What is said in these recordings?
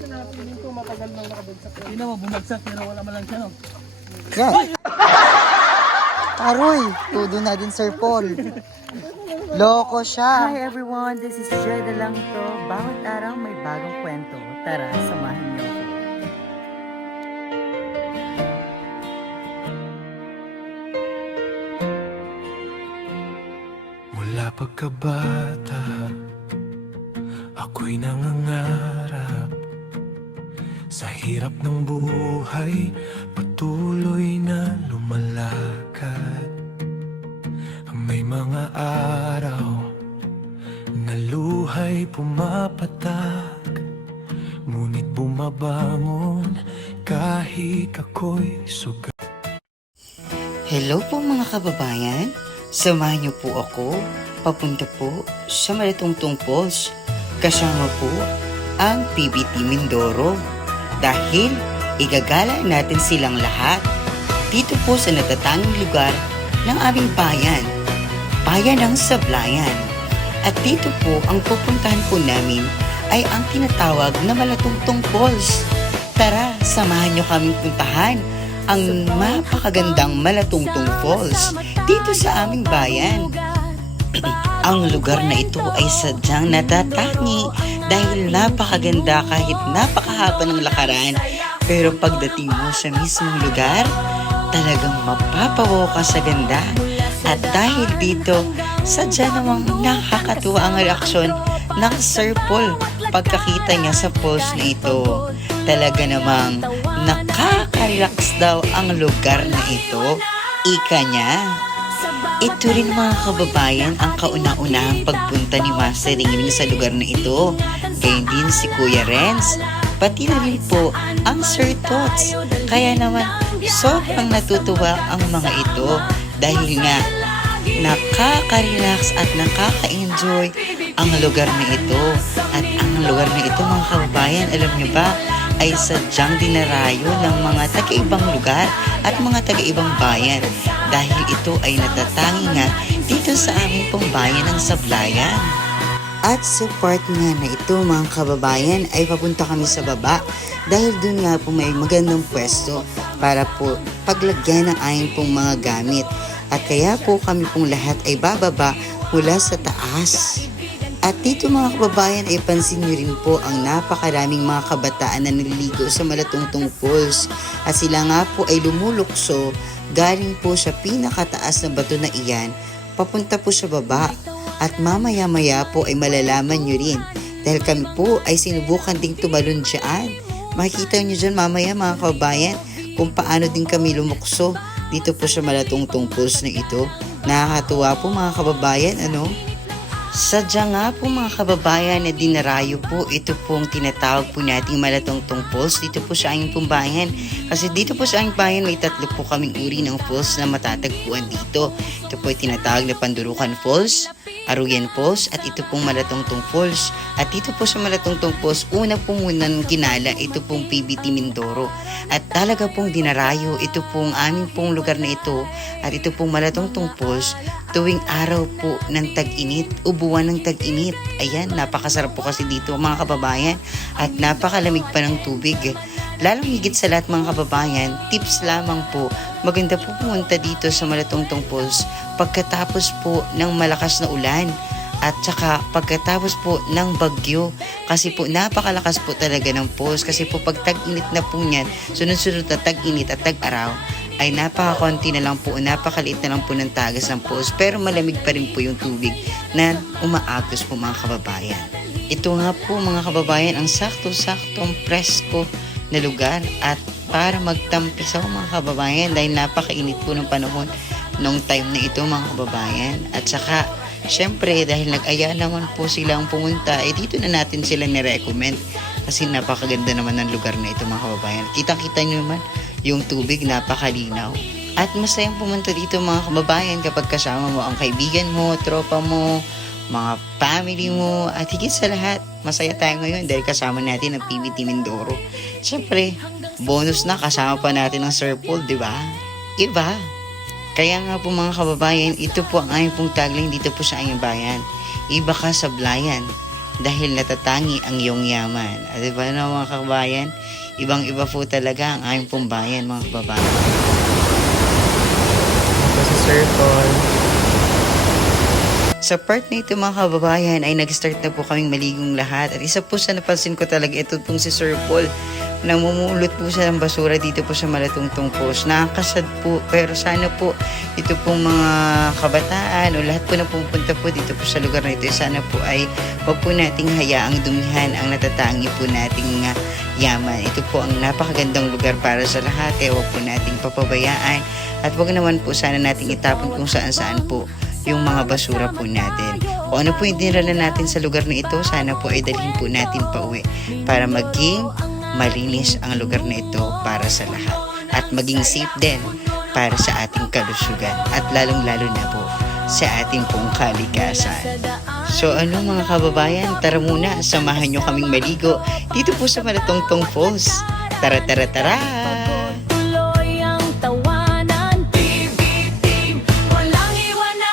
Pinapiling ko matagal nang nakabagsak. Hindi mo bumagsak pero wala man lang siya, no? Aroy, tudo na din Sir Paul. Loko siya. Hi everyone, this is Jeda lang ito. Bawat araw may bagong kwento. Tara, samahan niyo ako. Mula pagkabata, ako'y nangangarap sa hirap ng buhay, patuloy na lumalakad. May mga araw na luhay pumapatak, ngunit bumabangon kahit ako'y sugat. Hello po mga kababayan. Samahan niyo po ako papunta po sa Malatungtong Falls. Kasama po ang PBT Mindoro. Dahil igagala natin silang lahat dito po sa natatanging lugar ng aming bayan. Bayan ng Sablayan. At dito po ang pupuntahan po namin ay ang tinatawag na Malatungtong Falls. Tara, samahan niyo kaming puntahan ang mapakagandang Malatungtong Falls dito sa aming bayan. Ang lugar na ito ay sadyang natatangi dahil napakaganda kahit napakahaba ng lakaran. Pero pagdating mo sa mismong lugar, talagang mapapawaw ka sa ganda. At dahil dito, sadya namang nakakatuwa ang reaksyon ng Sir Paul pagkakita niya sa falls na ito. Talaga namang nakaka-relax daw ang lugar na ito. Ika niya. Ito rin mga kababayan ang kauna-unahang pagpunta ni Master Ringling sa lugar na ito. Gayun din si Kuya Renz, pati na rin po ang Sir Tots. Kaya naman sobrang natutuwa ang mga ito dahil nga nakaka-relax at nakaka-enjoy ang lugar na ito. At ang lugar na ito mga kababayan, alam niyo ba, ay sadyang dinarayo ng mga taga-ibang lugar at mga taga-ibang bayan dahil ito ay natatangi nga dito sa aming pong bayan ng Sablayan. At sa part nga na ito mga kababayan ay papunta kami sa baba dahil dun nga po may magandang pwesto para po paglagyan ng aming pong mga gamit. At kaya po kami pong lahat ay bababa mula sa taas. At dito mga kababayan ay pansin nyo rin po ang napakaraming mga kabataan na nililigo sa Malatungtong Falls. At sila nga po ay lumulukso galing po sa pinakataas na bato na iyan papunta po sa baba. At mamaya-maya po ay malalaman nyo rin dahil kami po ay sinubukan ding tumalon dyan. Makikita nyo dyan mamaya mga kababayan kung paano din kami lumukso dito po sa Malatungtong Falls na ito. Nakakatuwa po mga kababayan, ano? Sadya nga po mga kababayan na dinarayo po ito pong tinatawag po nating Malatungtong Falls dito po sa aming pong bayan. Kasi dito po sa aming bayan may tatlo po kaming uri ng falls na matatagpuan dito. Ito po ay tinatawag na Pandurukan Falls, Aruyan Falls at ito pong Malatungtong Falls. At dito po sa Malatungtong Falls, una po munang ginala ito pong PBT Mindoro. At talaga pong dinarayo ito pong aming pong lugar na ito at ito pong Malatungtong Falls tuwing araw po ng tag-init, ubuan ng tag-init. Ayan, napakasarap po kasi dito mga kababayan at napakalamig pa ng tubig. Lalong higit sa lahat mga kababayan, tips lamang po, maganda po pumunta dito sa Malatungtong Falls pagkatapos po ng malakas na ulan at saka pagkatapos po ng bagyo kasi po napakalakas po talaga ng falls kasi po pag tag-init na po niyan, sunod-sunod na tag-init at tag-araw ay napakakonti na lang po, napakaliit na lang po ng tagas ng falls pero malamig pa rin po yung tubig na umaagos po mga kababayan. Ito nga po mga kababayan ang sakto-saktong presko na lugar at para magtampisaw mga kababayan dahil napakainit po ng panahon nung time na ito mga kababayan. At saka syempre dahil nag-aya naman po silang pumunta dito na natin sila ni-recommend kasi napakaganda naman ng lugar na ito mga kababayan. Kitang-kita nyo naman yung tubig napakalinaw. At masayang pumunta dito mga kababayan kapag kasama mo ang kaibigan mo, tropa mo, mga family mo, at higit sa lahat, masaya tayo ngayon dahil kasama natin ang PBT Mindoro. Siyempre, bonus na kasama pa natin ang Sir Paul, di ba? Iba. Kaya nga po mga kababayan, ito po ang aming pong tagline dito po sa aming bayan. Iba ka Sablayan. dahil natatangi ang iyong yaman. At diba na mga kababayan, ibang-iba po talaga ang aming pong bayan mga kababayan. Ito si Sir Paul. Sa part na ito mga kababayan ay nag-start na po kaming maligong lahat. At isa po sa napansin ko talaga ito pong si Sir Paul. Namumulot po siya ng basura dito po sa Malatungtong Falls. Nakakasad po, pero sana po ito pong mga kabataan o lahat po na pupunta po dito po sa lugar na ito, sana po ay wag po nating hayaang dumihan ang natatangi po nating yaman. Ito po ang napakagandang lugar para sa lahat, kaya wag po nating papabayaan at wag naman po sana nating itapon kung saan-saan po yung mga basura po natin. Kung ano po yung dinala natin sa lugar na ito, sana po ay dalhin po natin pa uwi para maging malinis ang lugar na ito para sa lahat at maging safe din para sa ating kalusugan at lalong-lalo na po sa ating pong kalikasan. So ano mga kababayan, tara muna, samahan nyo kaming maligo dito po sa Malatungtong Falls. Tara, tara, tara! Tuloy ang tawanan, PBTeam, walang iwanan.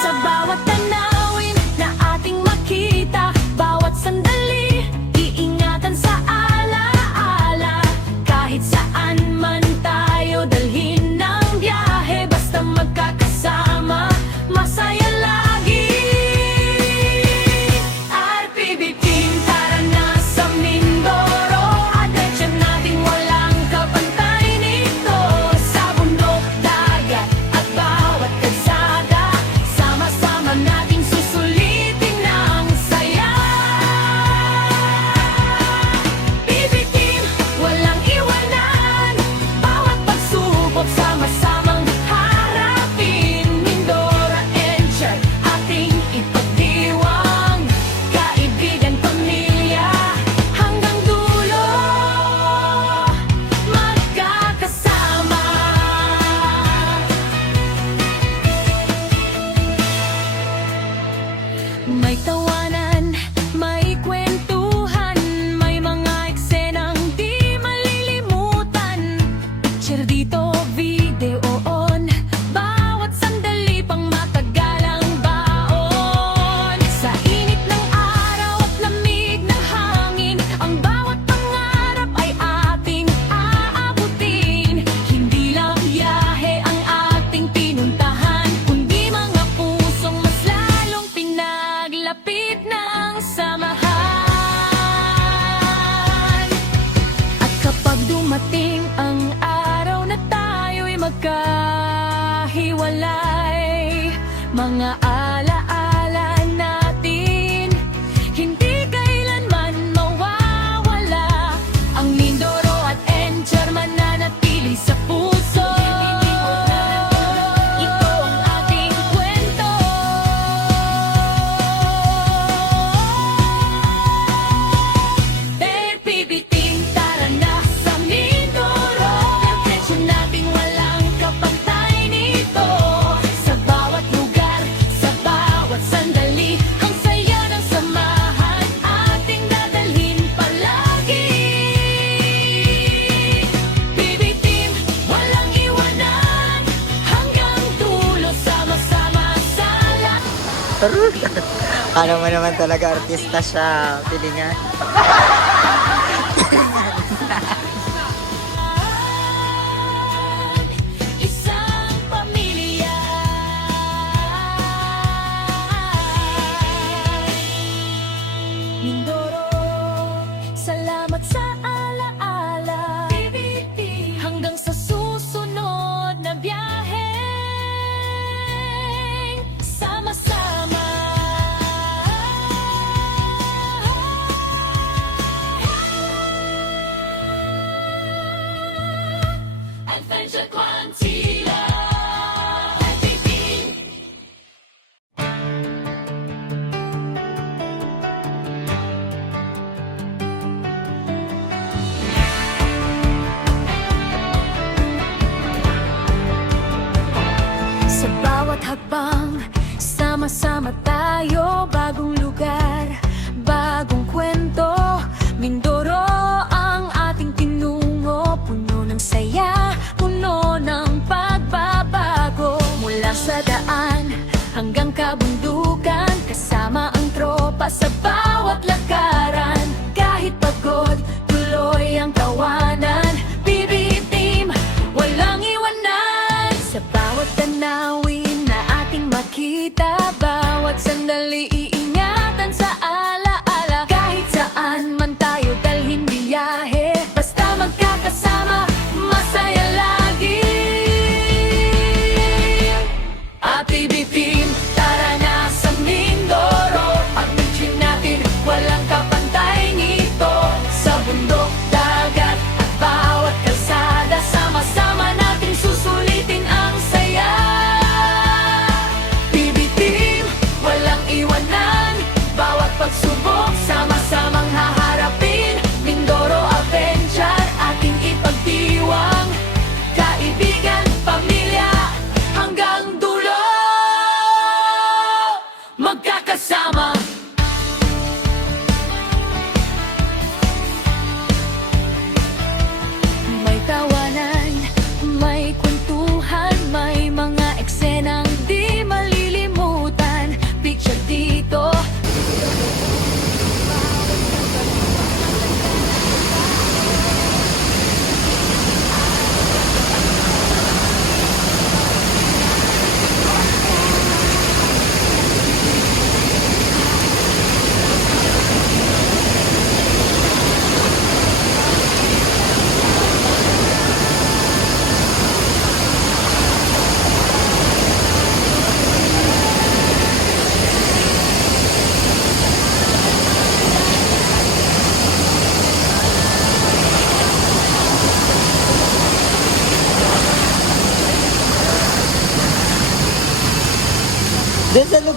Sa bawat tanawin na ating makita, bawat sandali, iingatan sa alaala. Kahit saan man tayo dalhin ng biyahe, basta magkakasama, masaya lagi. RPBTeam, tara na sa Mindoro. Atensyon natin, walang kapantay nito. Sa bundok, dagat at bawat kalsada, sama-sama nating susulitin ng saya. PBTeam, walang iwanan. Bawat pagsubok, sama-samang harapin. Mindoro Enchar, ating ipagdiwang. Kaibigan, pamilya, hanggang dulo, magkakasama. May tawanan, may kwentuhan, may mga eksenang di malilimutan. Picture dito, video on, bawat sandali pang matagalang baon. Sa init ng araw at lamig ng hangin, ang bawat pangarap ay ating aabutin. Hindi lang biyahe ang ating pinuntahan, kundi mga pusong mas lalong pinaglapit ng samahan. At kapag dumating ang araw na tayo'y magkahiwalay, mga alaala natin hindi kailanman mawawala. Ang Mindoro at Enchar mananatili sa puso. Ito ang ating kwento. PBTeam, tara na sa Mindoro. Atensyon natin, walang kapantay nito. Sa bawat lugar, sa bawat sandali, ang saya ng samahan ating dadalhin palagi. PBTeam, walang iwanan. Hanggang dulo, sama-sama sa lahat. Ano mo naman talaga artista siya, pilingan. Isang pamilya. Mindoro, salamat sa alaala. Hanggang sa susunod na biyahe, sama-sama. Adventure Quantila.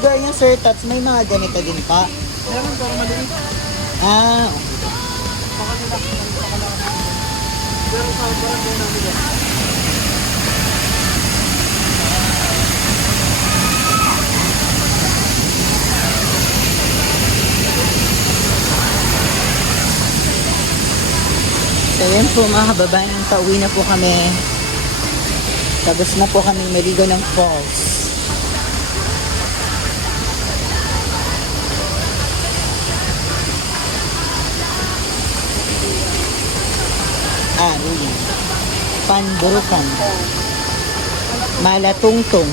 lugar niya, Sir Tats, may mga ganito din pa. Meron pero maliit. Ah, Pakalaki. Pero sa barangay namin yan. so yan po mga kababayan, pauwi na po kami. Tapos na po kami maligo ng falls. Uy. Panburukan. Malatungtong.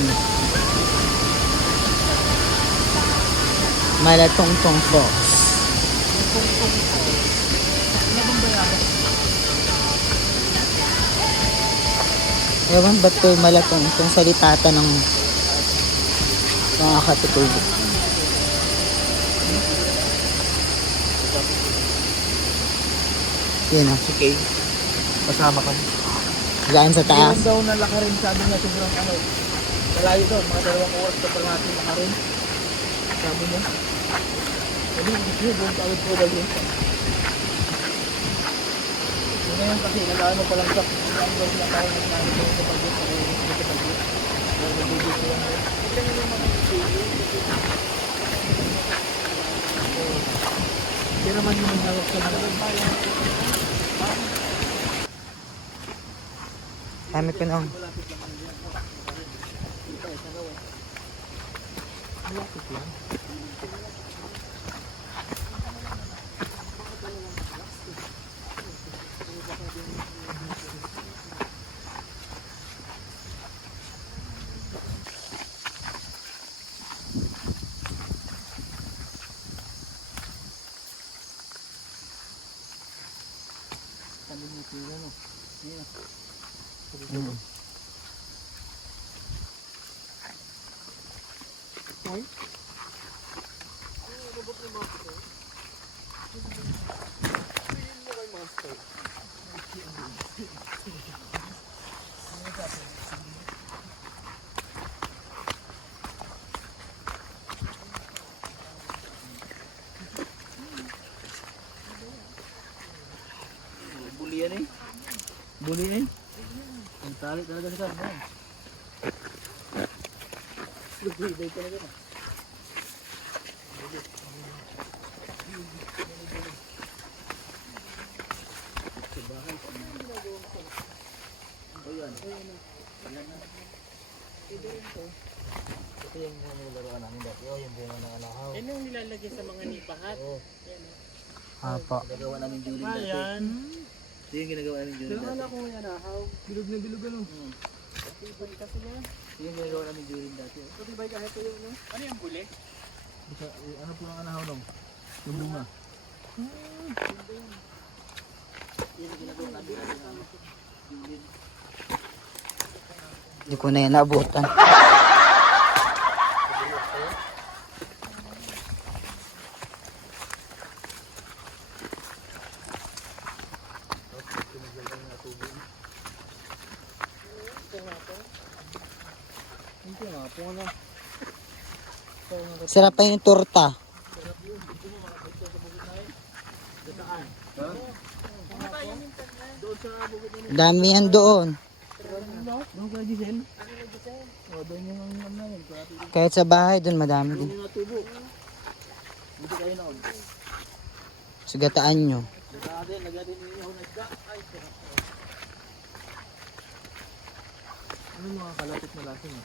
Malatungtong Falls. Ewan ba't ito malatungtong salitata ng mga katutubo. Yun o. Okay. Kasama kami. Gaan sa taas. Meron daw na lakarin, sabi niya sobrang malayo doon, mga 2 oras na pala natin lakarin. Sabi niya. Sabi niya, doon sa agad probal yun. Yun na yun kasi, nalaano pa lang sa ang doon na tayo ng namin doon sa pag-ibig. Pero nabibig ko yan. Ito yung mga Pero naman yung hawak sa mga Kami ko noong. Buli yan eh. Buli eh. Ang tarik talaga nito. Lugay talaga na. Ito yung nilaruan namin dati. Yung bunga ng alahaw. Yan yung nilalagay sa mga nipahat. Apa. Ginagawa namin Julie dati. Ayan. Ito yung ginagawa namin Julie dati. Wala ko yan ahaw. Bilog na bilog ano. Tibay kasi na. Ito yung ginagawa namin Julie dati. So tibay kahit ito yung ano yung buli? Ano po ang anahaw nung? Yung bunga. Yung ginagawa namin Julie. Hindi ko na yan naabutan. Sarap pa yung torta. Dami yan doon. Doon ka Giselle? O, doon yung ano namin. Kahit sa bahay doon madami din. Yung natubo. Hindi kayo na. Sugataan nyo. Nagatin ninyo na isda. Ay, sarap. Ano mga kalapit na lasing?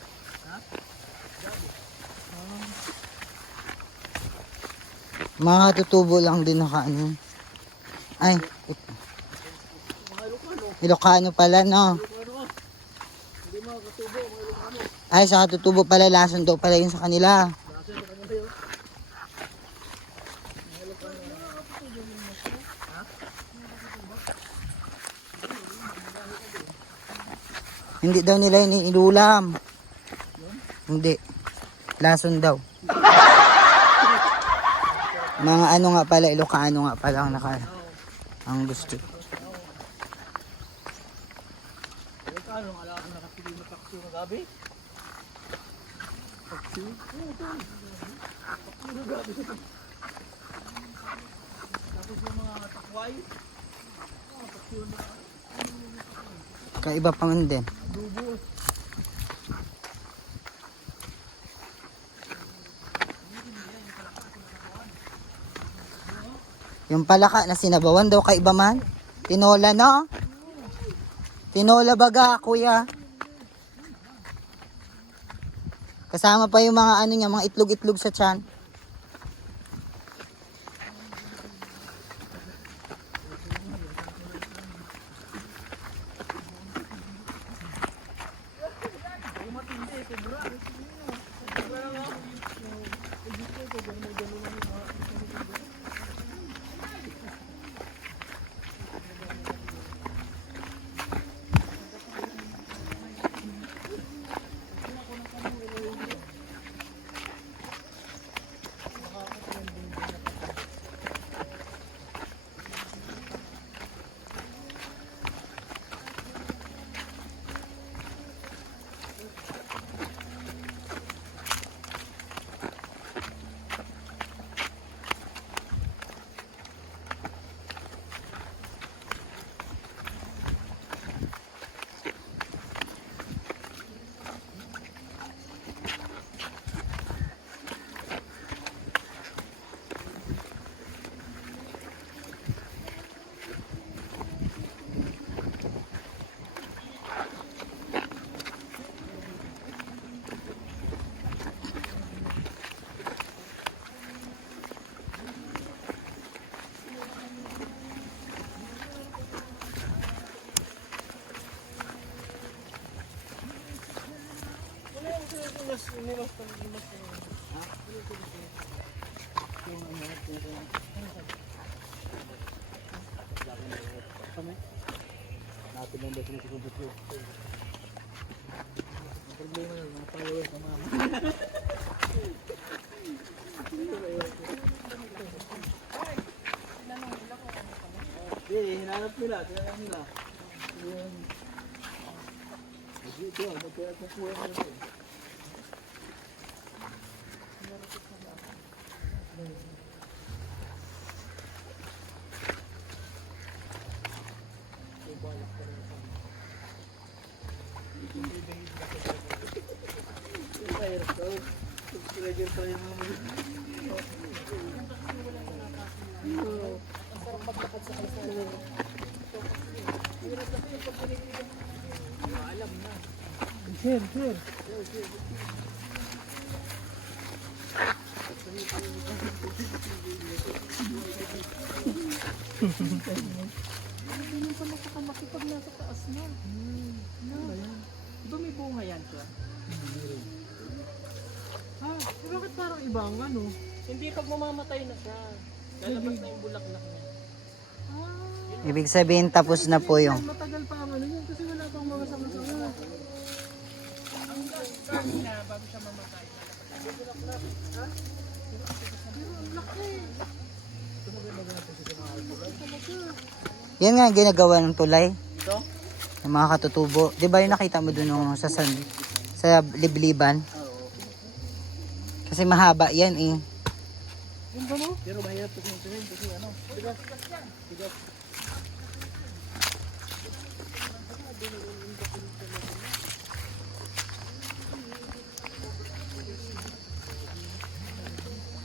Ha? Mga katutubo lang din nakaano. Ay, Ilocano pala no. Hindi mga katubo, mga Ilocano. Ay, sa katutubo pala, lason daw pala yun sa kanila. Nasa sa kanila yun. Hindi daw nila yun ilulam. Hindi. Lason daw. Mga ano nga pala, Ilocano nga pala ang ang gusto. Ilocano, alam nakapili na pakso ng gabi. Tapos yung mga takway. Kaiba pa man din. Yung palaka na sinabawan daw kaiba man. Tinola no? Tinola baga kuya. Kasama pa yung mga ano niya, mga itlog-itlog sa tiyan. Natin lang ba sinusunod ko? Ang problema yun, mga followers ng mama. Hindi, hinanap nila, tinanong nila. Yun. Ito, magkakakuha na ito. Sure. Diba may bunga yan siya? Bakit parang ibang ano? Hindi pag mamamatay na siya. Lalabas na yung bulaklak niya. Ibig sabihin tapos na po yung Matagal pa ang ano yun kasi wala pang mga sama-sama. Ang na bago siya mamatay. Bulaklak. Ha? Pero ang laki. yan nga ginagawa ng tulay. Yung mga katutubo. Di ba yung nakita mo dun sa libliban? Kasi mahaba yan eh. Pero mahirap ito kasi ano, bigas.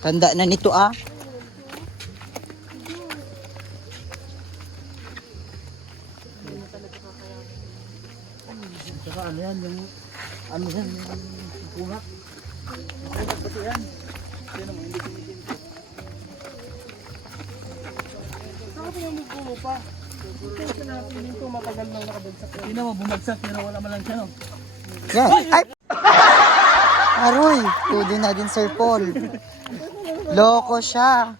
Tanda na nito ah. Saka ano yan, yung ano yan, yung punat. Yung punat pati yan. Yan mo, hindi kinikinto. Saka pa yung buko pa. Kasi natin ito matagal nang nakabagsak. Hindi naman bumagsak, pero wala man lang siya, no? Yan. Ay! Aroy! Tudo na din Sir Paul. Loko siya.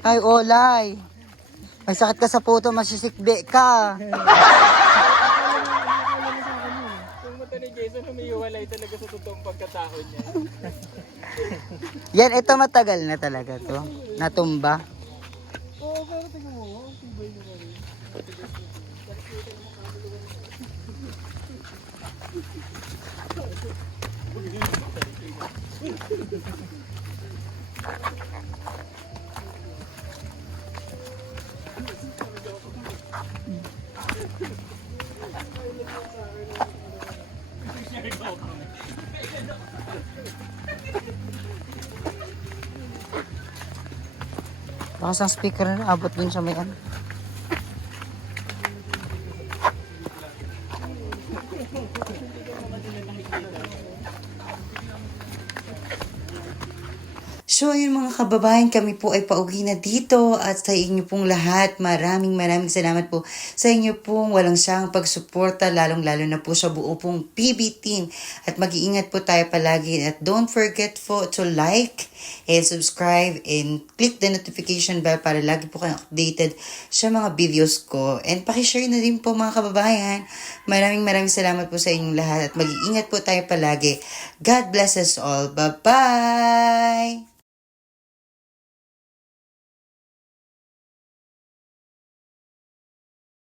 Ay, olay. May sakit ka sa puto, masisikbi ka. Yung mata ni Jason humihiwalay talaga sa totoong pagkatao niya. Yan, ito matagal na talaga to. Natumba. Oo, pero tingnan mo, ang tibay niya rin. Lakas ang speaker na abot dun sa may ano. So ayun mga kababayan, kami po ay pauwi na dito at sa inyo pong lahat, maraming salamat po sa inyo pong walang siyang pagsuporta, lalong-lalo na po sa buo pong PB team. At mag-iingat po tayo palagi at don't forget po to like and subscribe and click the notification bell para lagi po kayong updated sa mga videos ko. And pakishare na din po mga kababayan. Maraming salamat po sa inyong lahat at mag-iingat po tayo palagi. God bless us all. Bye-bye!